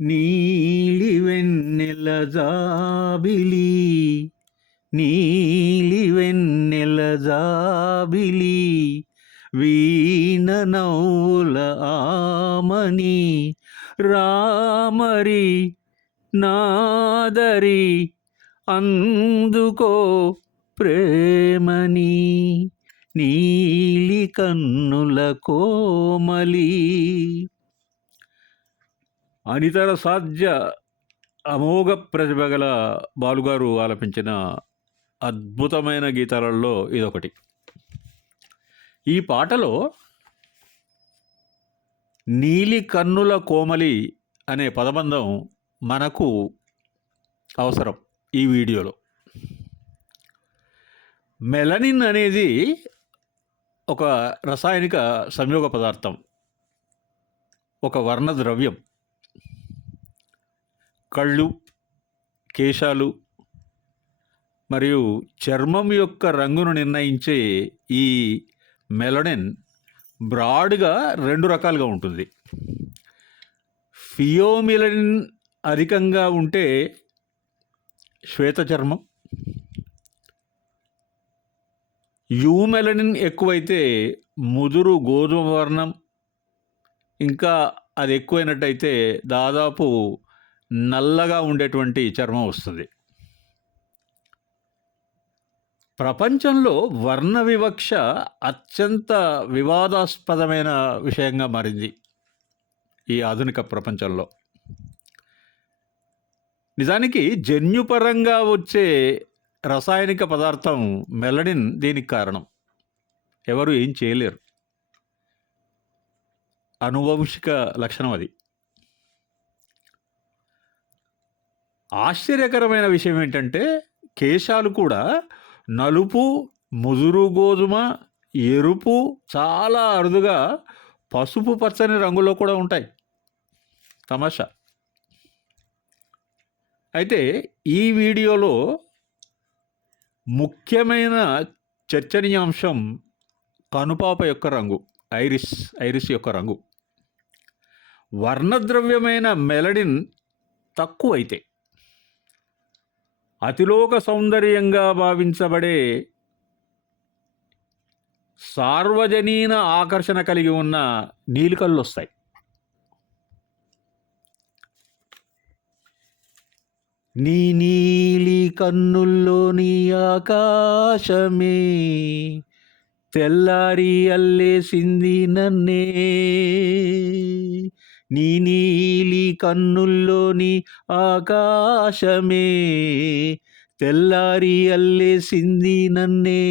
నీలి వెన్నెల జాబిలి నీలి వెన్నెల జాబిలి వీణ నవ్వుల ఆమని రామరి నాదరి అందుకో ప్రేమని నీలి కన్నుల కోమలి. అనితర సాధ్య అమోఘ ప్రతిభ గల బాలుగారు ఆలపించిన అద్భుతమైన గీతాలలో ఇదొకటి. ఈ పాటలో నీలి కన్నుల కోమలి అనే పదబంధం మనకు అవసరం ఈ వీడియోలో. మెలనిన్ అనేది ఒక రసాయనిక సంయోగ పదార్థం ఒక వర్ణ ద్రవ్యం కళ్ళు కేశాలు మరియు చర్మం యొక్క రంగును నిర్ణయించే ఈ మెలనిన్ బ్రాడ్గా రెండు రకాలుగా ఉంటుంది. ఫియోమిలనిన్ అధికంగా ఉంటే శ్వేత చర్మం యూమెలనిన్ ఎక్కువైతే ముదురు గోధుమ వర్ణం ఇంకా అది ఎక్కువైనట్టయితే దాదాపు నల్లగా ఉండేటువంటి చర్మం వస్తుంది. ప్రపంచంలో వర్ణ వివక్ష అత్యంత వివాదాస్పదమైన విషయంగా మారింది ఈ ఆధునిక ప్రపంచంలో. నిజానికి జన్యుపరంగా వచ్చే రసాయనిక పదార్థం మెలడిన్ దీనికి కారణం. ఎవరు ఏం చేయలేరు. అనువంశిక లక్షణం అది. ఆశ్చర్యకరమైన విషయం ఏంటంటే కేశాలు కూడా నలుపు ముదురు గోధుమ ఎరుపు చాలా అరుదుగా పసుపు పచ్చని రంగులో కూడా ఉంటాయి. తమాషా. అయితే ఈ వీడియోలో ముఖ్యమైన చర్చనీయాంశం కనుపాప యొక్క రంగు ఐరిస్ ఐరిస్ యొక్క రంగు. వర్ణద్రవ్యమైన మెలడిన్ తక్కువైతే అతిలోక సౌందర్యంగా భావించబడే సార్వజనీన ఆకర్షణ కలిగి ఉన్న నీలికళ్ళు వస్తాయి నీ నీలి కన్నుల్లోని ఆకాశమే తెల్లారి అల్లేసింది నన్నే. నీ నీలి కన్నుల్లోని ఆకాశమే తెల్లారి అల్లేసింది నన్నే.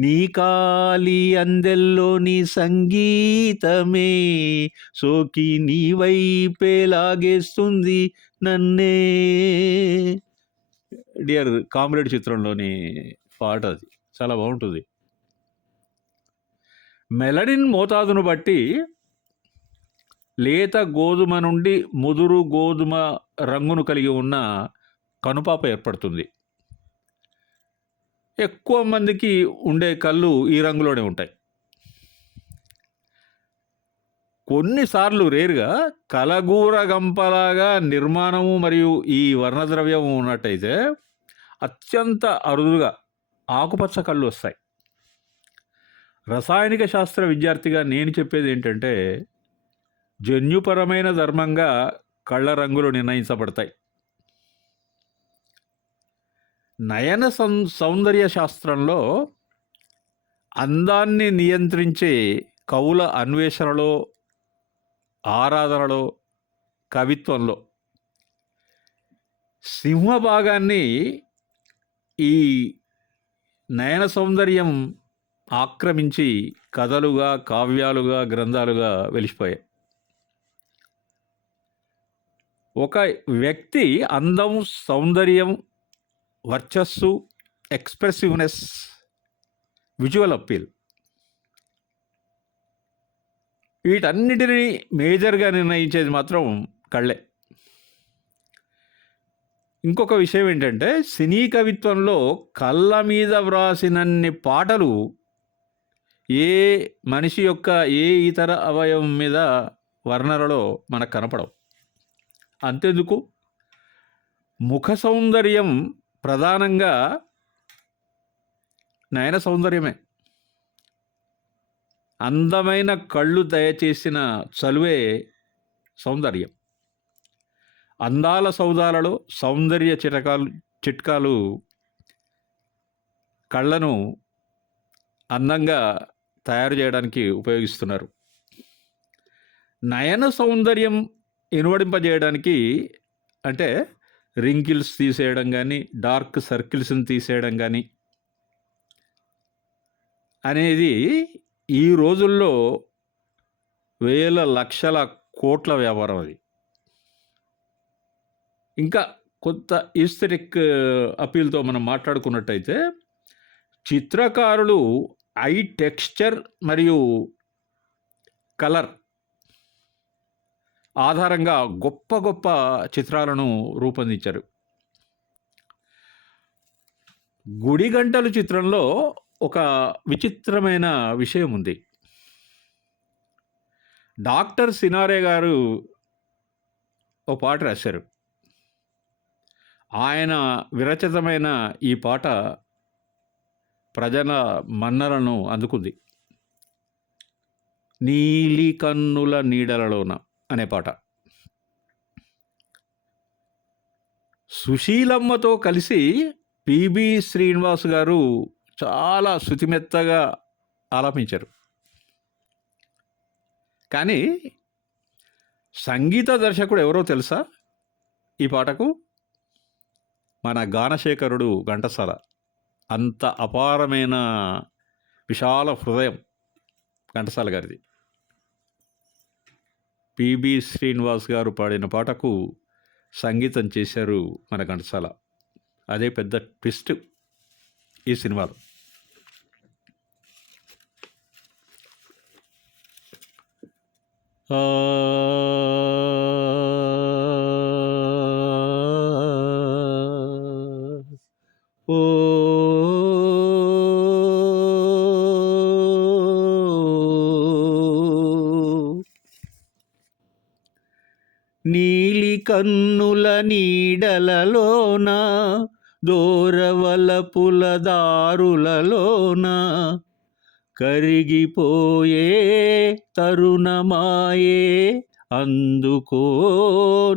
నీ కాలి అందెల్లోని సంగీతమే సోకి నీ వైపే లాగేస్తుంది నన్నే. డియర్ కామ్రేడ్ చిత్రంలోని పాట అది. చాలా బాగుంటుంది. మెలడిన్ మోతాదును బట్టి లేత గోధుమ నుండి ముదురు గోధుమ రంగును కలిగి ఉన్న కనుపాప ఏర్పడుతుంది. ఎక్కువ మందికి ఉండే కళ్ళు ఈ రంగులోనే ఉంటాయి. కొన్నిసార్లు రేరుగా కలగూర గంపలాగా నిర్మాణము మరియు ఈ వర్ణద్రవ్యము ఉన్నట్టయితే అత్యంత అరుదుగా ఆకుపచ్చ కళ్ళు వస్తాయి. రసాయనిక శాస్త్ర విద్యార్థిగా నేను చెప్పేది ఏంటంటే జన్యుపరమైన ధర్మంగా కళ్ళ రంగులు నిర్ణయించబడతాయి. నయన సౌ సౌందర్య శాస్త్రంలో అందాన్ని నియంత్రించే కవుల అన్వేషణలో ఆరాధనలో కవిత్వంలో సింహ భాగాన్ని ఈ నయన సౌందర్యం ఆక్రమించి కథలుగా కావ్యాలుగా గ్రంథాలుగా వెలిసిపోయాయి. ఒక వ్యక్తి అందం సౌందర్యం వర్చస్సు ఎక్స్ప్రెసివ్నెస్ విజువల్ అప్పీల్. వీటన్నిటిని మేజర్గా నిర్ణయించేది మాత్రం కళ్ళే. ఇంకొక విషయం ఏంటంటే సినీ కవిత్వంలో కళ్ళ మీద వ్రాసినన్ని పాటలు ఏ మనిషి యొక్క ఏ ఇతర అవయవం మీద వర్ణనలో మనకు కనపడవు. అంతెందుకు? ముఖ సౌందర్యం ప్రధానంగా నయన సౌందర్యమే. అందమైన కళ్ళు దయచేసిన చలువే సౌందర్యం. అందాల సౌదాలలో సౌందర్య చిటకాలు చిట్కాలు కళ్ళను అందంగా తయారు చేయడానికి ఉపయోగిస్తున్నారు. నయన సౌందర్యం ఇనువడింపజేయడానికి అంటే రింకిల్స్ తీసేయడం కానీ డార్క్ సర్కిల్స్ని తీసేయడం కానీ అనేది ఈ రోజుల్లో వేల లక్షల కోట్ల వ్యాపారం అది. ఇంకా కొత్త ఈస్థెటిక్ అపీల్తో మనం మాట్లాడుకున్నట్టయితే చిత్రకారులు ఐ టెక్స్చర్ మరియు కలర్ ఆధారంగా గొప్ప గొప్ప చిత్రాలను రూపొందించారు. గుడి గంటలు చిత్రంలో ఒక విచిత్రమైన విషయం ఉంది. డాక్టర్ సినారే గారు ఓ పాట రాశారు. ఆయన విరచితమైన ఈ పాట ప్రజల మన్నలను అందుకుంది. నీలి కన్నుల నీడలలోన అనే పాట. సుశీలమ్మతో కలిసి పిబి శ్రీనివాస్ గారు చాలా శృతిమెత్తగా ఆలపించారు. కానీ సంగీత దర్శకుడు ఎవరో తెలుసా? ఈ పాటకు మన గానశేఖరుడు ఘంటసాల. అంత అపారమైన విశాల హృదయం ఘంటసాల గారిది. పిబి శ్రీనివాస్ గారు పాడిన పాటకు సంగీతం చేశారు మన ఘంటసాల. అదే పెద్ద ట్విస్ట్ ఈ సినిమాలో. ఆ, కన్నుల నీడలలోన దూరవలపుల దారులలోన కరిగిపోయే తరుణమాయే అందుకో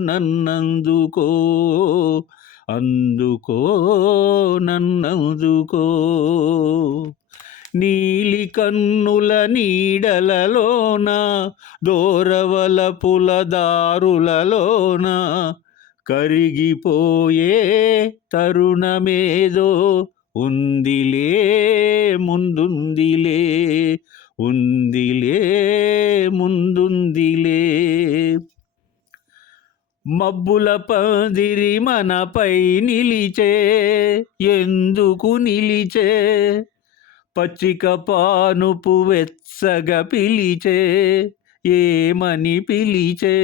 నన్నందుకో అందుకో నన్నందుకో. నీలి కన్నుల నీడలలోన దూరవలపుల దారులలోన కరిగిపోయే తరుణమేదో ఉందిలే ముందుందిలే ఉందిలే ముందుందిలే. మబ్బుల పందిరి మనపై నిలిచే ఎందుకు నిలిచే? పచ్చిక పానుపు వెచ్చగా పిలిచే ఏమని పిలిచే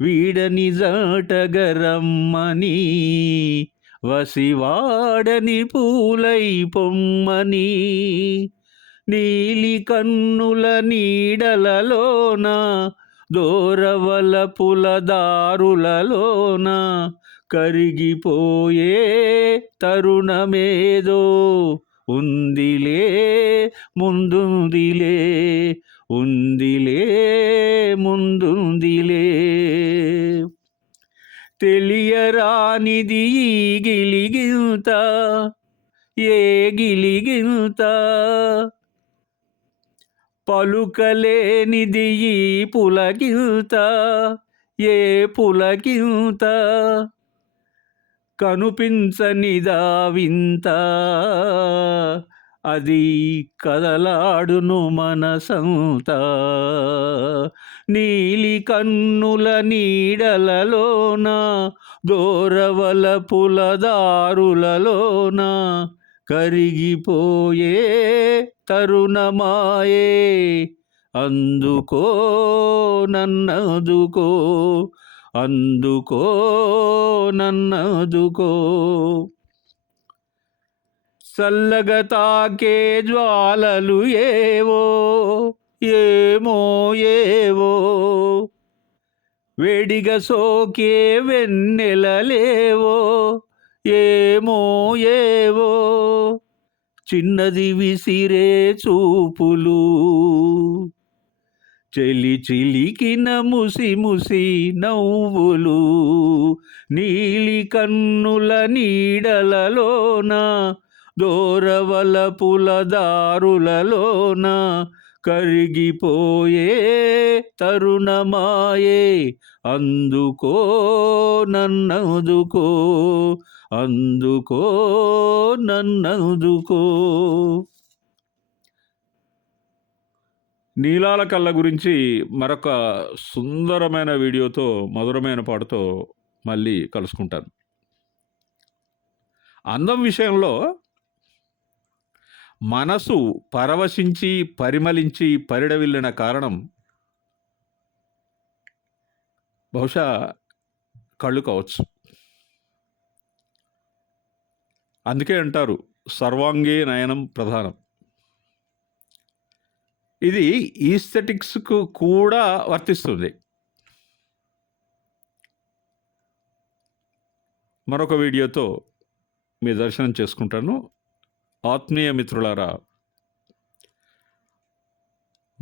వీడని జాటగరమ్మని వసివాడని పూలై పొమ్మని నీలి కన్నుల నీడలలోన దోరవల పులదారులలోన కరిగిపోయే తరుణమేదో ఉందిలే ముందుందిలే ఉందిలే ముందుందిలే. తెలియరానిది గిలిగింత ఏ గిలిగింత? పలుకలేనిది ఈ పులకింత ఏ పులగింత? కనుపించనిదా వింత. అది కదలాడును మనసంత. నీలి కన్నుల నీడలలోన దోరవల పులదారులలోన కరిగిపోయే తరుణమాయే. అందుకో నన్నదుకో అందుకో నన్నదుకో. సల్లగతాకే జ్వాలలు ఏవో ఏమో ఏవో. వేడిగ సోకే వెన్నెలలేవో ఏమో ఏవో. చిన్నది విసిరే చూపులు. చెలి చిలికిన ముసి ముసి నవ్వులు నీలి కన్నుల నీడలలోన దోరవల పులదారులలోన కరిగిపోయే తరుణమాయే అందుకో నన్నదుకో అందుకో నన్నదుకో. నీలాల కళ్ళ గురించి మరొక సుందరమైన వీడియోతో మధురమైన పాటతో మళ్ళీ కలుసుకుంటాను. అందం విషయంలో మనసు పరవశించి పరిమళించి పరిడవిల్లిన కారణం బహుశా కళ్ళు కావచ్చు. అందుకే అంటారు సర్వాంగే నయనం ప్రధానం. ఇది ఈస్థెటిక్స్కు కూడా వర్తిస్తుంది. మరొక వీడియోతో మీ దర్శనం చేసుకుంటాను. ఆత్మీయ మిత్రులారా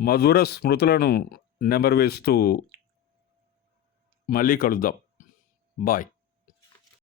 మధుర స్మృతులను నెమరు వేస్తూ మళ్ళీ కలుద్దాం. బాయ్.